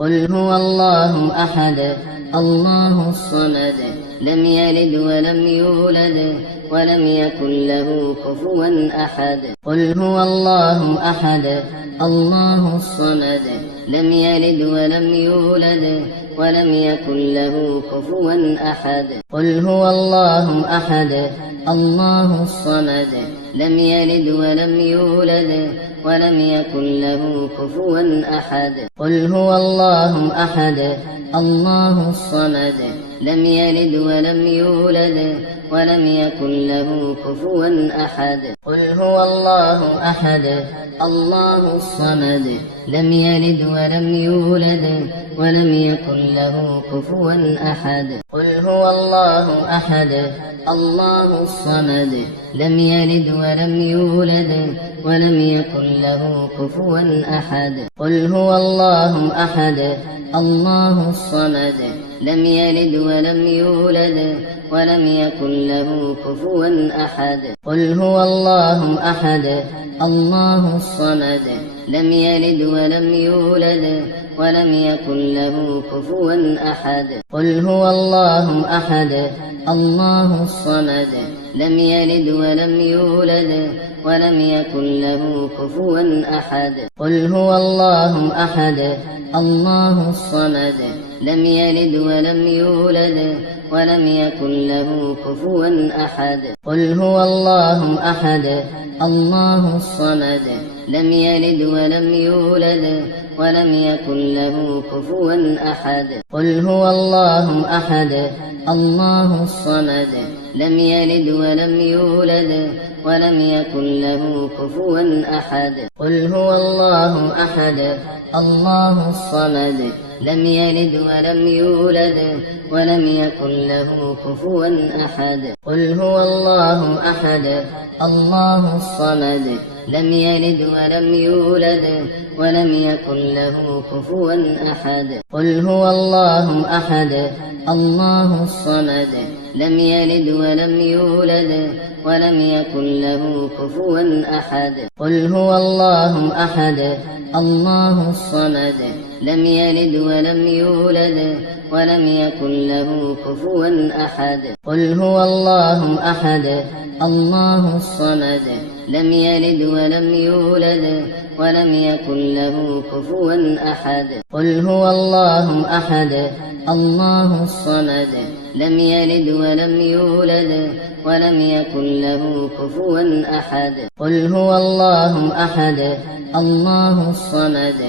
قل هو الله أحد الله الصمد لم يلد ولم يولد ولم يكن له كفوا أحد قل هو الله أحد الله الصمد لم يلد ولم يولد ولم يكن له كفوا أحد قل هو الله أحد الله الصمد لم يلد ولم يولد ولم يكن له كفوا أحد قل هو الله أحد الله الصمد لم يلد ولم يولد ولم يكن له كفوا أحد قل هو الله أحد الله الصمد لم يلد ولم يولد ولم يكن له كفوا أحد قل هو الله أحد الله الصمد لم يلد ولم يولد ولم يكن له كفوا أحد قل هو الله أحد الله الصمد لم يلد ولم يولد ولم يكن له كفوا أحد قل هو الله أحد الله الصمد لم يلد ولم يولد ولم يكن له كفوا أحد قل هو الله أحد الله الصمد لم يلد ولم يولد ولم يكن له كفوا أحد قل هو الله أحد الله الصمد لم يلد ولم يولد ولم يكن له كفوا أحد قل هو الله أحد الله الصمد لم يلد ولم يولد ولم يكن له كفوا أحد قل هو الله أحد الله الصمد لم يلد ولم يولد ولم يكن له كفوا أحد قل هو الله أحد الله الصمد لم يلد ولم يولد ولم يكن له كفوا أحد قل هو الله أحد الله الصمد لم يلد ولم يولد ولم يكن له كفوا أحد قل هو الله أحد الله الصمد لم يلد ولم يولد ولم يكن له كفوا أحد قل هو الله أحد الله الصمد لم يلد ولم يولد ولم يكن له كفوا أحد قل هو الله أحد الله الصمد لم يلد ولم يولد ولم يكن له كفوا أحد قل هو الله أحد الله الصمد لم يلد ولم يولد ولم يكن له كفوا أحد قل هو الله أحد الله الصمد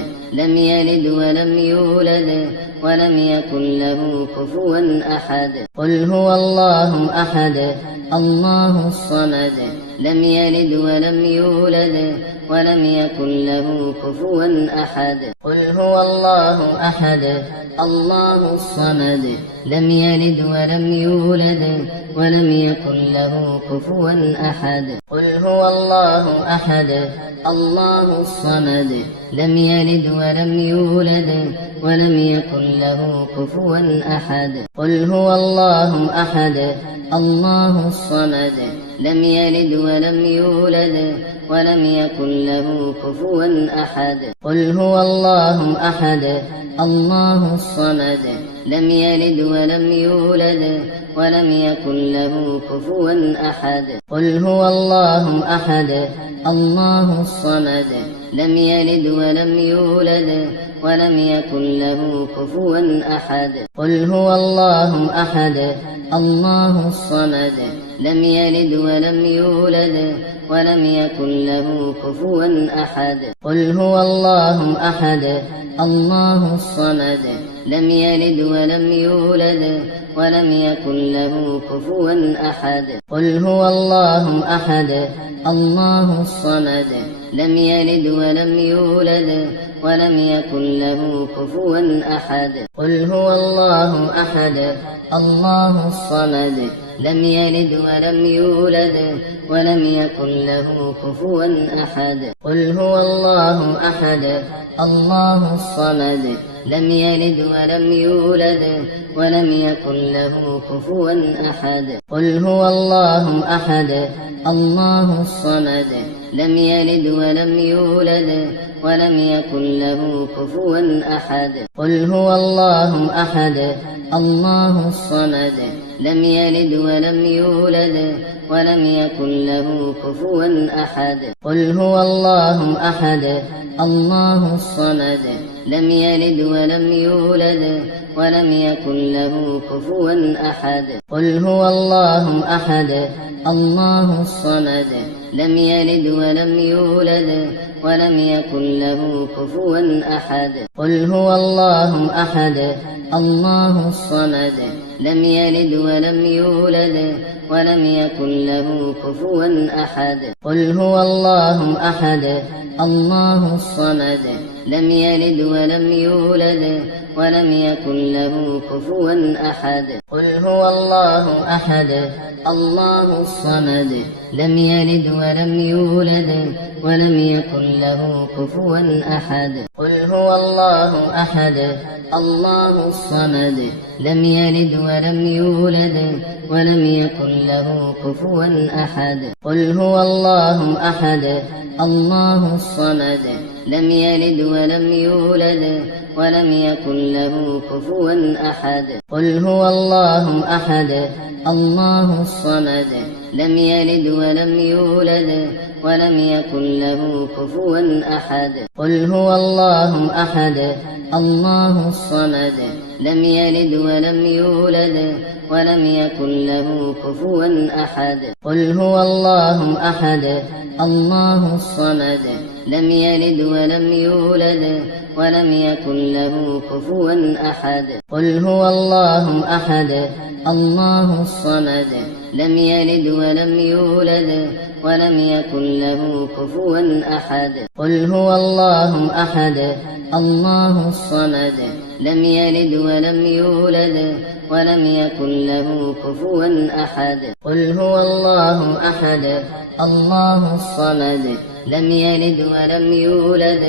لم يلد ولم يولد ولم يكن له كفوا أحد قل هو الله أحد الله الصمد لم يلد ولم يولد ولم يكن له كفوا أحد قل هو الله أحد الله الصمد لم يلد ولم يولد ولم يكن له كفوا أحد قل هو الله أحد الله الصمد لم يلد ولم يولد ولم يكن له كفوا أحد قل هو الله أحد الله الصمد لم يلد ولم يولد ولم يكن له كفوا أحد قل هو الله أحد الله الصمد لم يلد ولم يولد ولم يكن له كفوا أحد قل هو الله أحد الله الصمد لم يلد ولم يولد ولم يكن له كفوا أحد قل هو الله أحد الله الصمد لم يلد ولم يولد ولم يكن له كفوا أحد قل هو الله أحد الله الصمد لم يلد ولم يولد ولم يكن له كفوا أحد قل هو الله أحد الله الصمد لم يلد ولم يولد ولم يكن له كفوا أحد قل هو الله أحد الله الصمد لم يلد ولم يولد ولم يكن له كفوا أحد قل هو الله أحد الله الصمد لم يلد ولم يولد ولم يكن له كفوا أحد قل هو الله أحد الله الصمد لم يلد ولم يولد ولم يكن له كفوا أحد قل هو الله أحد الله الصمد لم يلد ولم يولد ولم يكن له كفوا أحد قل هو الله أحد الله الصمد لم يلد ولم يولد ولم يكن له كفوا أحد قل هو الله أحد الله الصمد لم يلد ولم يولد ولم يكن له كفوا أحد قل هو الله أحد الله الصمد لم يلد ولم يولد ولم يكن له كفوا أحد قل هو الله أحد الله الصمد لم يلد ولم يولد ولم يكن له كفوا أحد قل هو الله أحد الله الصمد لم يلد ولم يولد ولم يكن له كفوا أحد قل هو الله أحد الله الصمد لم يلد ولم يولد ولم يكن له كفوا أحد قل هو الله أحد الله الصمد لم يلد ولم يولد ولم يكن له كفوا أحد قل هو الله أحد الله الصمد لم يلد ولم يولد ولم يكن له كفوا أحد قل هو الله أحد الله الصمد لم يلد ولم يولد ولم يكن له كفوا أحد قل هو الله أحد الله الصمد لم يلد ولم يولد ولم يكن له كفوا أحد قل هو الله أحد الله الصمد لم يلد ولم يولد ولم يكن له كفوا أحد قل هو الله أحد الله الصمد لم يلد ولم يولد ولم يكن له كفوا أحد قل هو الله أحد الله الصمد لم يلد ولم يولد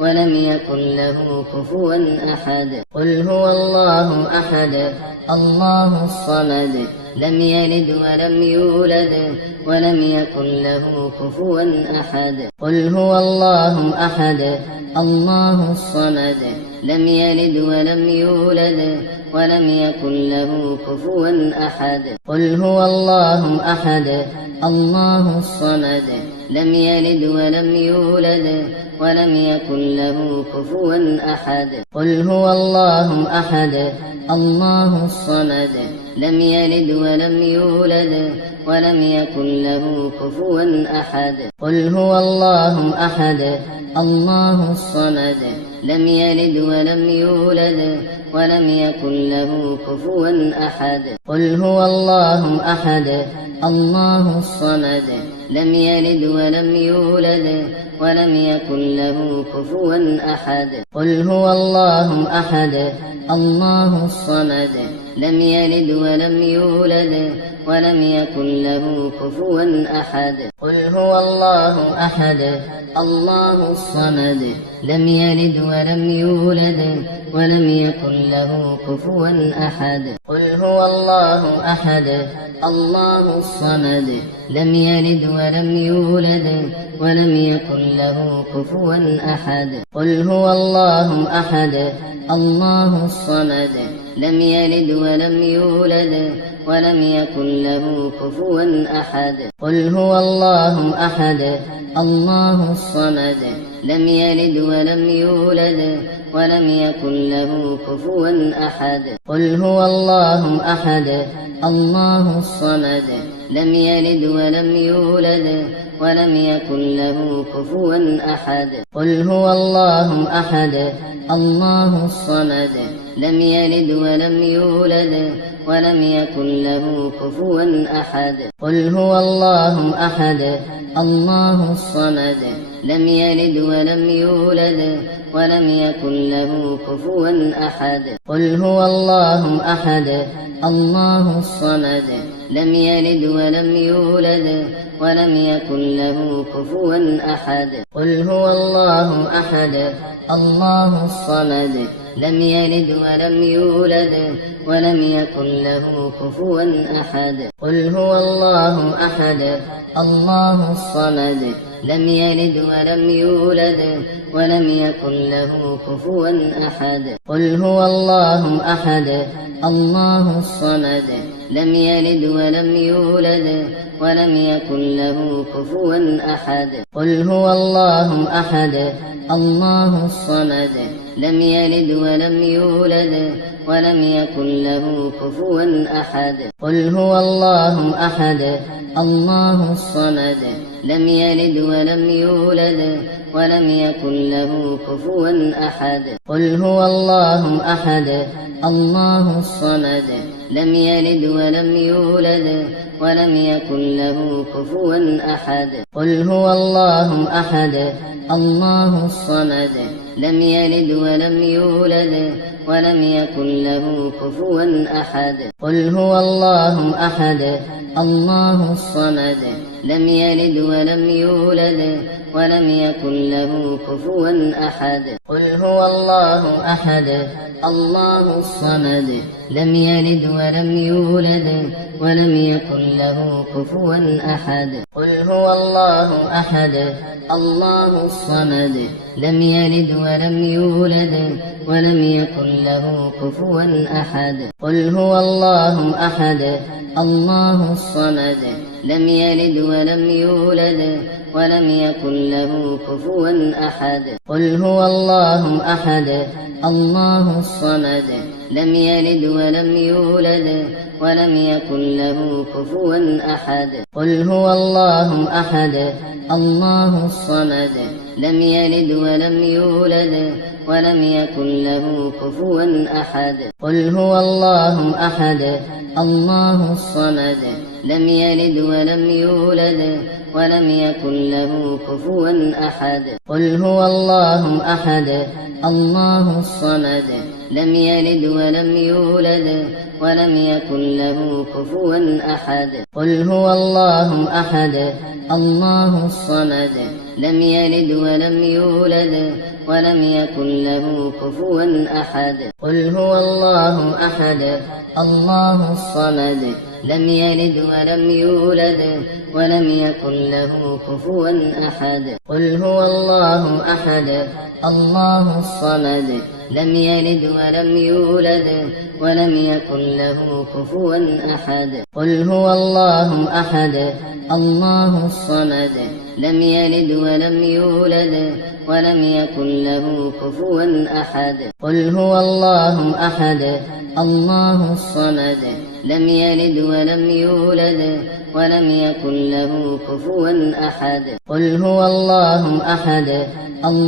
ولم يكن له كفوا أحد قل هو الله أحد الله الصمد لم يلد ولم يولد ولم يكن له كفوا أحد قل هو الله أحد الله الصمد لم يلد ولم يولد ولم يكن له كفوا أحد قل هو الله أحد الله الصمد لم يلد ولم يولد ولم يكن له كفوا أحد قل هو الله أحد الله الصمد لم يلد ولم يولد ولم يكن له كفوا أحد قل هو الله أحد الله الصمد لم يلد ولم يولد ولم يكن له كفوا أحد قل هو الله أحد الله الصمد لم يلد ولم يولد ولم يكن له كفوا أحد قل هو الله أحد الله الصمد لم يلد ولم يولد ولم يكن له كفوا أحد قل هو الله أحد الله الصمد لم يلد ولم يولد ولم يكن له كفوا أحد قل هو الله أحد الله الصمد لم يلد ولم يولد ولم يكن له كفوا أحد قل هو الله أحد الله الصمد لم يلد ولم يولد ولم يكن له كفوا أحد قل هو الله أحد الله الصمد لم يلد ولم يولد ولم يكن له كفوا أحد قل هو الله أحد الله الصمد لم يلد ولم يولد ولم يكن له كفوا أحد قل هو الله أحد الله الصمد لم يلد ولم يولد ولم يكن له كفوا أحد قل هو الله أحد الله الصمد لم يلد ولم يولد ولم يكن له كفوا أحد قل هو الله أحد الله الصمد لم يلد ولم يولد ولم يكن له كفوا أحد قل هو الله أحد الله الصمد لم يلد ولم يولد ولم يكن له كفوا أحد قل هو الله أحد الله الصمد لم يلد ولم يولد ولم يكن له كفوا أحد قل هو الله أحد الله الصمد لم يلد ولم يولد ولم يكن له كفوا أحد قل هو الله أحد الله الصمد لم يلد ولم يولد ولم يكن له كفوا أحد قل هو الله أحد الله الصمد لم يلد ولم يولد ولم يكن له كفوا أحد قل هو الله أحد الله الصمد لم يلد ولم يولد ولم يكن له كفوا أحد قل هو الله أحد الله الصمد لم يلد ولم يولد ولم يكن له كفوا أحد قل هو الله أحد الله الصمد لم يلد ولم يولد ولم يكن له كفوا أحد قل هو الله أحد الله الصمد لم يلد ولم يولد ولم يكن له كفوا أحد قل هو الله أحد الله الصمد لم يلد ولم يولد ولم يكن له كفوا أحد قل هو الله أحد الله الصمد لم يلد ولم يولد ولم يكن له كفوا أحد قل هو الله أحد الله الصمد لم يلد ولم يولد ولم يكن له كفوا أحد قل هو الله أحد الله الصمد لم يلد ولم يولد ولم يكن له كفوا أحد قل هو الله أحد الله الصمد لم يلد ولم يولد ولم يكن له كفوا أحد قل هو الله أحد الله الصمد لم يلد ولم يولد ولم يكن له كفوا أحد قل هو الله أحد الله الصمد لم يلد ولم يولد ولم يكن له كفوا أحد قل هو الله أحد الله الصمد لم يلد ولم يولد ولم يكن له كفوا أحد قل هو الله أحد الله الصمد لم يلد ولم يولد ولم يكن له كفوا أحد قل هو الله أحد الله الصمد لم يلد ولم يولد ولم يكن له كفوا أحد قل هو الله أحد الله الصمد لم يلد ولم يولد ولم يكن له كفوا أحد قل هو الله أحد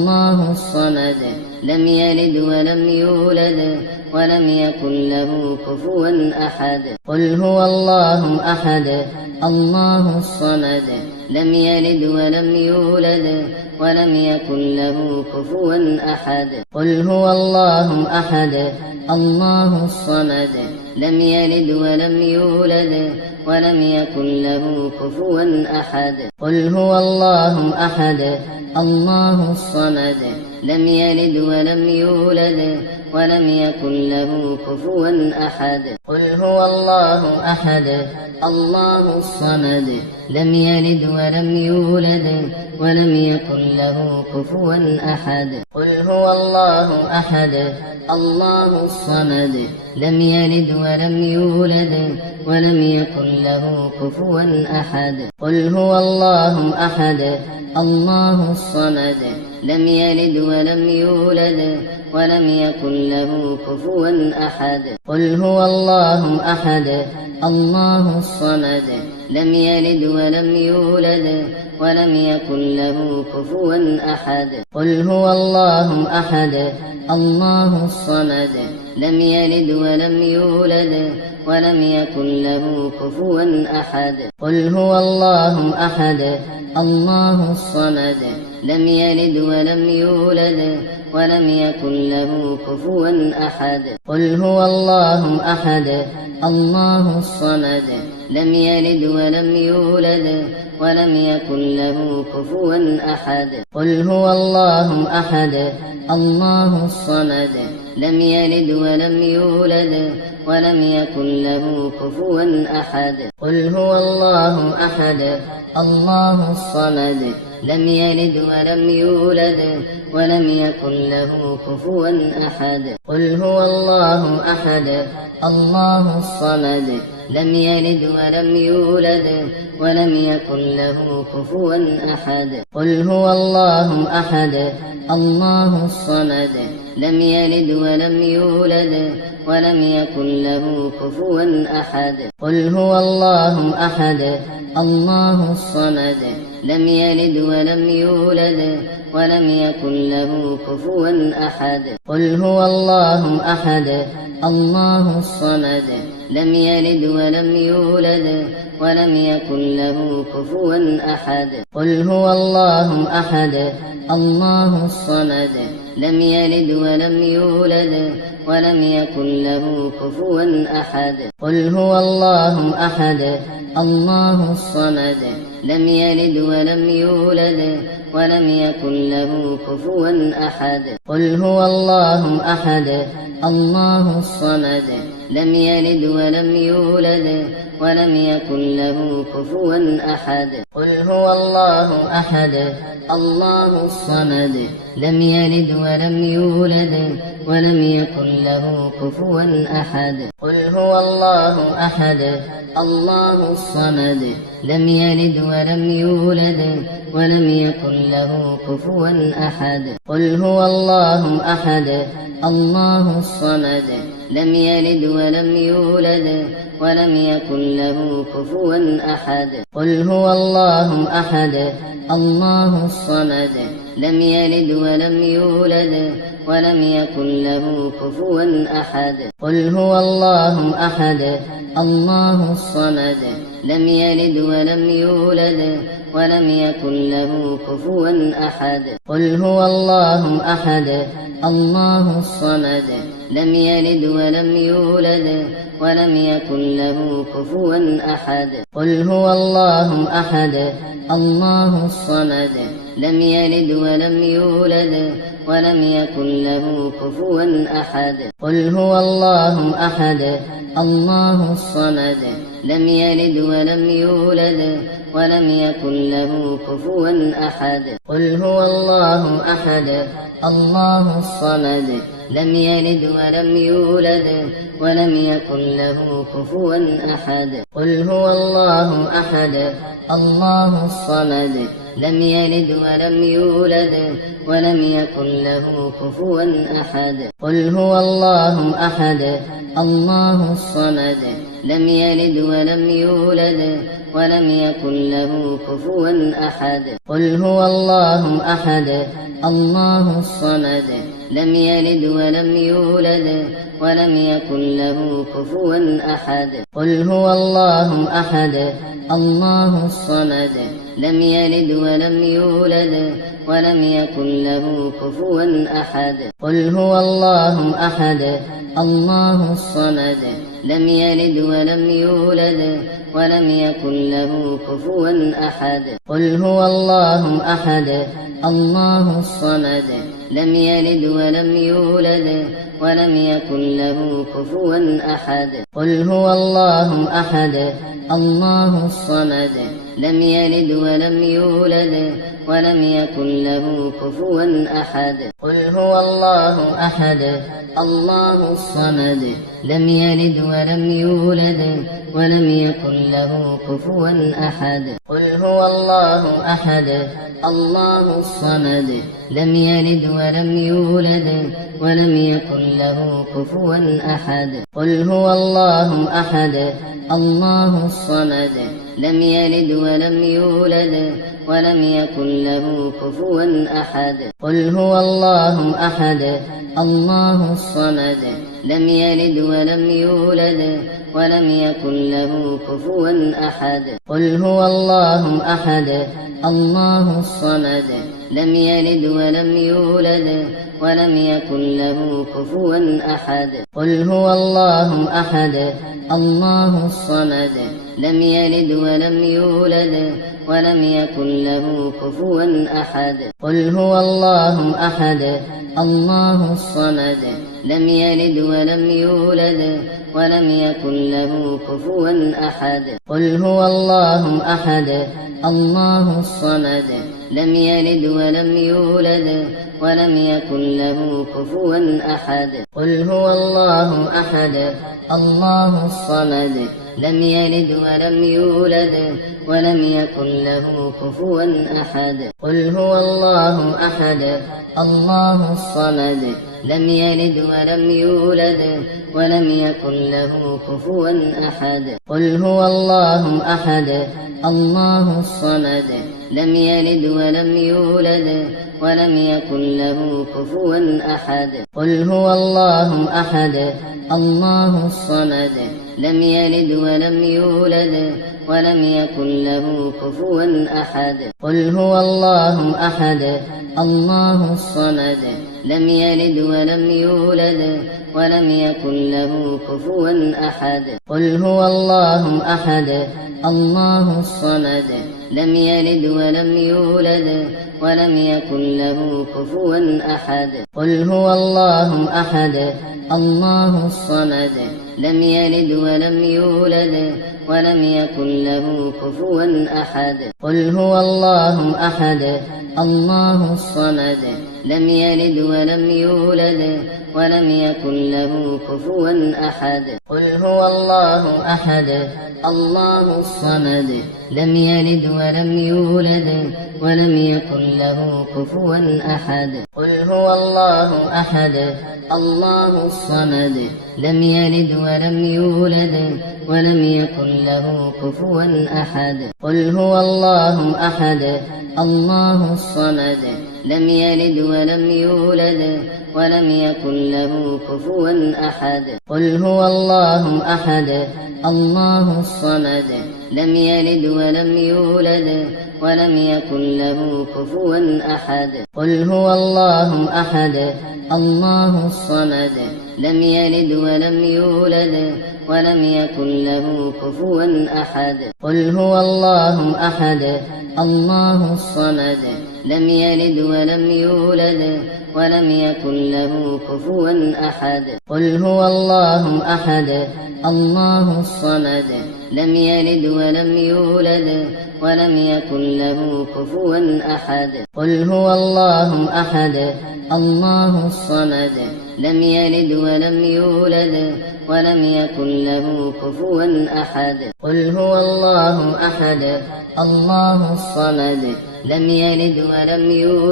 الله الصمد لم يلد ولم يولد ولم يكن له كفوا أحد قل هو الله أحد الله الصمد لم يلد ولم يولد ولم يكن له كفوا أحد قل هو الله أحد الله الصمد لم يلد ولم يولد ولم يكن له كفوا أحد قل هو الله أحد الله الصمد لم يلد ولم يولد ولم يكن له كفوا أحد قل هو الله أحد الله الصمد لم يلد ولم يولد ولم يكن له كفوا أحد قل هو الله أحد الله الصمد لم يلد ولم يولد ولم يكن له كفوا أحد قل هو الله أحد الله الصمد لم يلد ولم يولد ولم يكن له كفوا أحد قل هو الله أحد الله الصمد لم يلد ولم يولد ولم يكن له كفوا أحد قل هو الله أحد الله الصمد لم يلد ولم يولد ولم يكن له كفوا أحد قل هو الله أحد الله الصمد لم يلد ولم يولد ولم يكن له كفوا أحد قل هو الله أحد الله الصمد لم يلد ولم يولد ولم يكن له كفوا أحد قل هو الله أحد الله الصمد لم يلد ولم يولد ولم يكن له كفوا أحد قل هو الله أحد الله الصمد لم يلد ولم يولد ولم يكن له كفوا أحد قل هو الله أحد الله الصمد لم يلد ولم يولد ولم يكن له كفوا أحد قل هو الله أحد الله الصمد لم يلد ولم يولد ولم يكن له كفوا أحد قل هو الله أحد الله الصمد لم يلد ولم يولد ولم يكن له كفوا أحد قل هو الله أحد الله الصمد لم يلد ولم يولد ولم يكن له كفوا أحد قل هو الله أحد الله الصمد لم يلد ولم يولد ولم يكن له كفوا أحد قل هو الله أحد الله الصمد لم يلد ولم يولد ولم يكن له كفوا أحد قل هو الله أحد الله الصمد لم يلد ولم يولد ولم يكن له كفوا أحد قل هو الله أحد الله الصمد لم يلد ولم يولد ولم يكن له كفوا أحد قل هو الله أحد الله الصمد لم يلد ولم يولد ولم يكن له كفوا أحد قل هو الله أحد الله الصمد لم يلد ولم يولد ولم يكن له كفوا أحد قل هو الله أحد الله الصمد لم يلد ولم يولد ولم يكن له كفوا أحد قل هو الله أحد الله الصمد لم يلد ولم يولد ولم يكن له كفوا أحد قل هو الله أحد الله الصمد لم يلد ولم يولد ولم يكن له كفوا أحد قل هو الله أحد الله الصمد لم يلد ولم يولد ولم يكن له كفوا أحد قل هو الله أحد الله الصمد لم يلد ولم يولد ولم يكن له كفوا أحد قل هو الله أحد الله الصمد لم يلد ولم يولد ولم يكن له كفوا أحد قل هو الله أحد الله الصمد لم يلد ولم يولد ولم يكن له كفوا أحد قل هو الله أحد الله الصمد لم يلد ولم يولد ولم يكن له كفوا أحد قل هو الله أحد الله الصمد لم يلد ولم يولد ولم يكن له كفوا أحد قل هو الله أحد الله الصمد لم يلد ولم يولد ولم يكن له كفوا أحد قل هو الله أحد الله الصمد لم يلد ولم يولد ولم يكن له كفوا أحد قل هو الله أحد الله الصمد لم يلد ولم يولد ولم يكن له كفوا أحد قل هو الله أحد الله الصمد لم يلد ولم يولد ولم يكن له كفوا أحد قل هو الله أحد الله الصمد لم يلد ولم يولد ولم يكن له كفوا أحد قل هو الله أحد الله الصمد لم يلد ولم يولد ولم يكن له كفوا أحد قل هو الله أحد الله الصمد لم يلد ولم يولد ولم يكن له كفوا أحد قل هو الله أحد الله الصمد لم يلد ولم يولد ولم يكن له كفوا أحد قل هو الله أحد الله الصمد لم يلد ولم يولد ولم يكن له كفوا أحد قل هو الله أحد الله الصمد لم يلد ولم يولد ولم يكن له كفوا أحد قل هو الله أحد الله الصمد لم يلد ولم يولد ولم يكن له كفوا أحد قل هو الله أحد الله الصمد لم يلد ولم يولد ولم يكن له كفوا أحد قل هو الله أحد الله الصمد لم يلد ولم يولد ولم يكن له كفوا أحد قل هو الله أحد الله الصمد لم يلد ولم يولد ولم يكن له كفوا أحد قل هو الله أحد الله الصمد لم يلد ولم يولد ولم يكن له كفوا أحد قل هو الله أحد الله الصمد لم يلد ولم يولد ولم يكن له كفوا أحد قل هو الله أحد الله الصمد لم يلد ولم يولد ولم يكن له كفوا أحد قل هو الله أحد الله الصمد لم يلد ولم يولد ولم يكن له كفوا أحد قل هو الله أحد الله الصمد لم يلد ولم يولد ولم يكن له كفوا أحد قل هو الله أحد الله الصمد لم يلد ولم يولد ولم يكن له كفوا أحد قل هو الله أحد الله الصمد لم يلد ولم يولد ولم يكن له كفوا أحد قل هو الله أحد الله الصمد لم يلد ولم يولد ولم يكن له كفوا أحد قل هو الله أحد الله الصمد لم يلد ولم يولد ولم يكن له كفوا أحد قل هو الله أحد الله الصمد لم يلد ولم يولد ولم يكن له كفوا أحد قل هو الله أحد الله الصمد لم يلد ولم يولد ولم يكن له كفوا أحد قل هو الله أحد الله الصمد لم يلد ولم يولد ولم يكن له كفوا أحد قل هو الله أحد الله الصمد لم يلد ولم يولد ولم يكن له كفوا أحد قل هو الله أحد الله الصمد لم يلد ولم يولد ولم يكن له كفوا أحد قل هو الله أحد الله الصمد لم يلد ولم يولد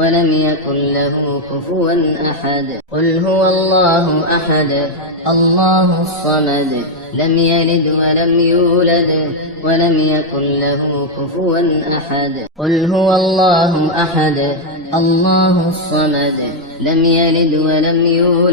ولم يكن له كفوا أحد قل هو الله أحد الله الصمد لم يلد ولم يولد ولم يكن له كفوا أحد قل هو الله أحد الله الصمد لم يلد ولم يولد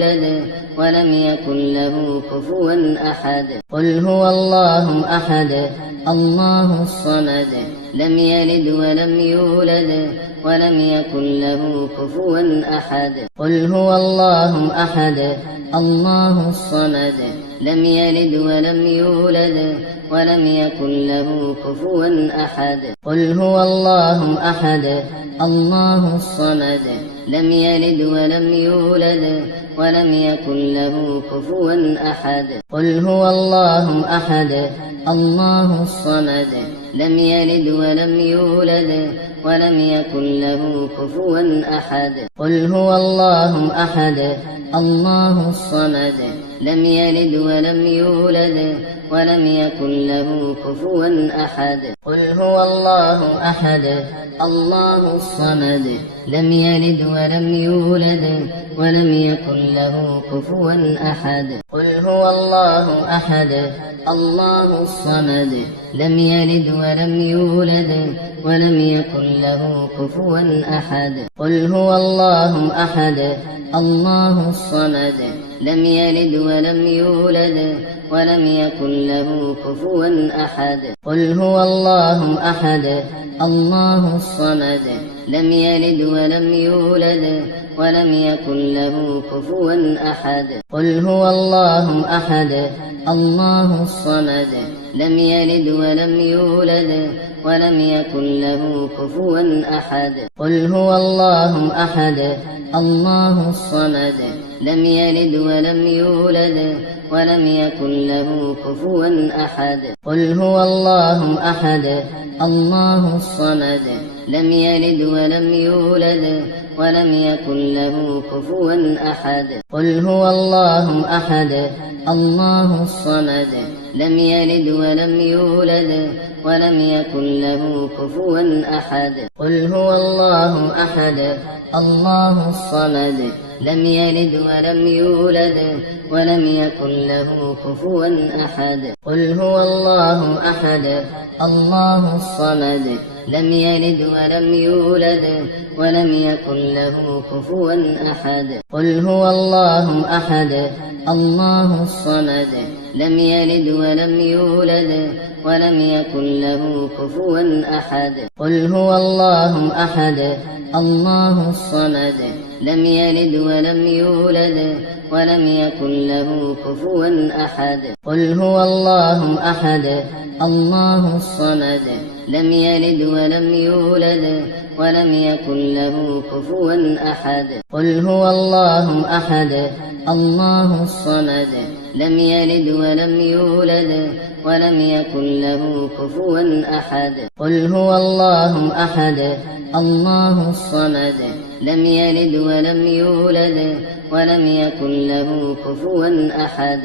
ولم يكن له كفوا أحد قل هو الله أحد الله الصمد لم يلد ولم يولد ولم يكن له كفوا أحد قل هو الله أحد الله الصمد لم يلد ولم يولد ولم يكن له كفوا أحد قل هو الله أحد الله الصمد لم يلد ولم يولد ولم يكن له كفوا أحد قل هو الله أحد الله الصمد لم يلد ولم يولد ولم يكن له كفوا أحد قل هو الله أحد الله الصمد لم يلد ولم يولد ولم يكن له كفوا أحد قل هو الله أحد الله الصمد لم يلد ولم يولد ولم يكن له كفوا أحد قل هو الله أحد الله الصمد لم يلد ولم يولد ولم يكن له كفوا أحد قل هو الله أحد الله الصمد لم يلد ولم يولد ولم يكن له كفوا أحد قل هو الله أحد الله الصمد لم يلد ولم يولد ولم يكن له كفوا أحد قل هو الله أحد الله الصمد لم يلد ولم يولد ولم يكن له كفوا أحد قل هو الله أحد الله الصمد لم يلد ولم يولد ولم يكن له كفوا أحد قل هو الله أحد الله الصمد لم يلد ولم يولد ولم يكن له كفوا أحد قل هو الله أحد الله الصمد لم يلد ولم يولد ولم يكن له كفوا أحد قل هو الله أحد الله الصمد لم يلد ولم يولد ولم يكن له كفوا أحد قل هو الله أحد الله الصمد لم يلد ولم يولد ولم يكن له كفوا أحد قل هو الله أحد الله الصمد لم يلد ولم يولد ولم يكن له كفوا أحد قل هو الله أحد الله الصمد لم يلد ولم يولد ولم يكن له كفوا أحد قل هو الله أحد الله الصمد لم يلد ولم يولد ولم يكن له كفوا أحد قل هو الله أحد الله الصمد لم يلد ولم يولد ولم يكن له كفوا أحد قل هو الله أحد الله الصمد لم يلد ولم يولد ولم يكن له كفوا أحد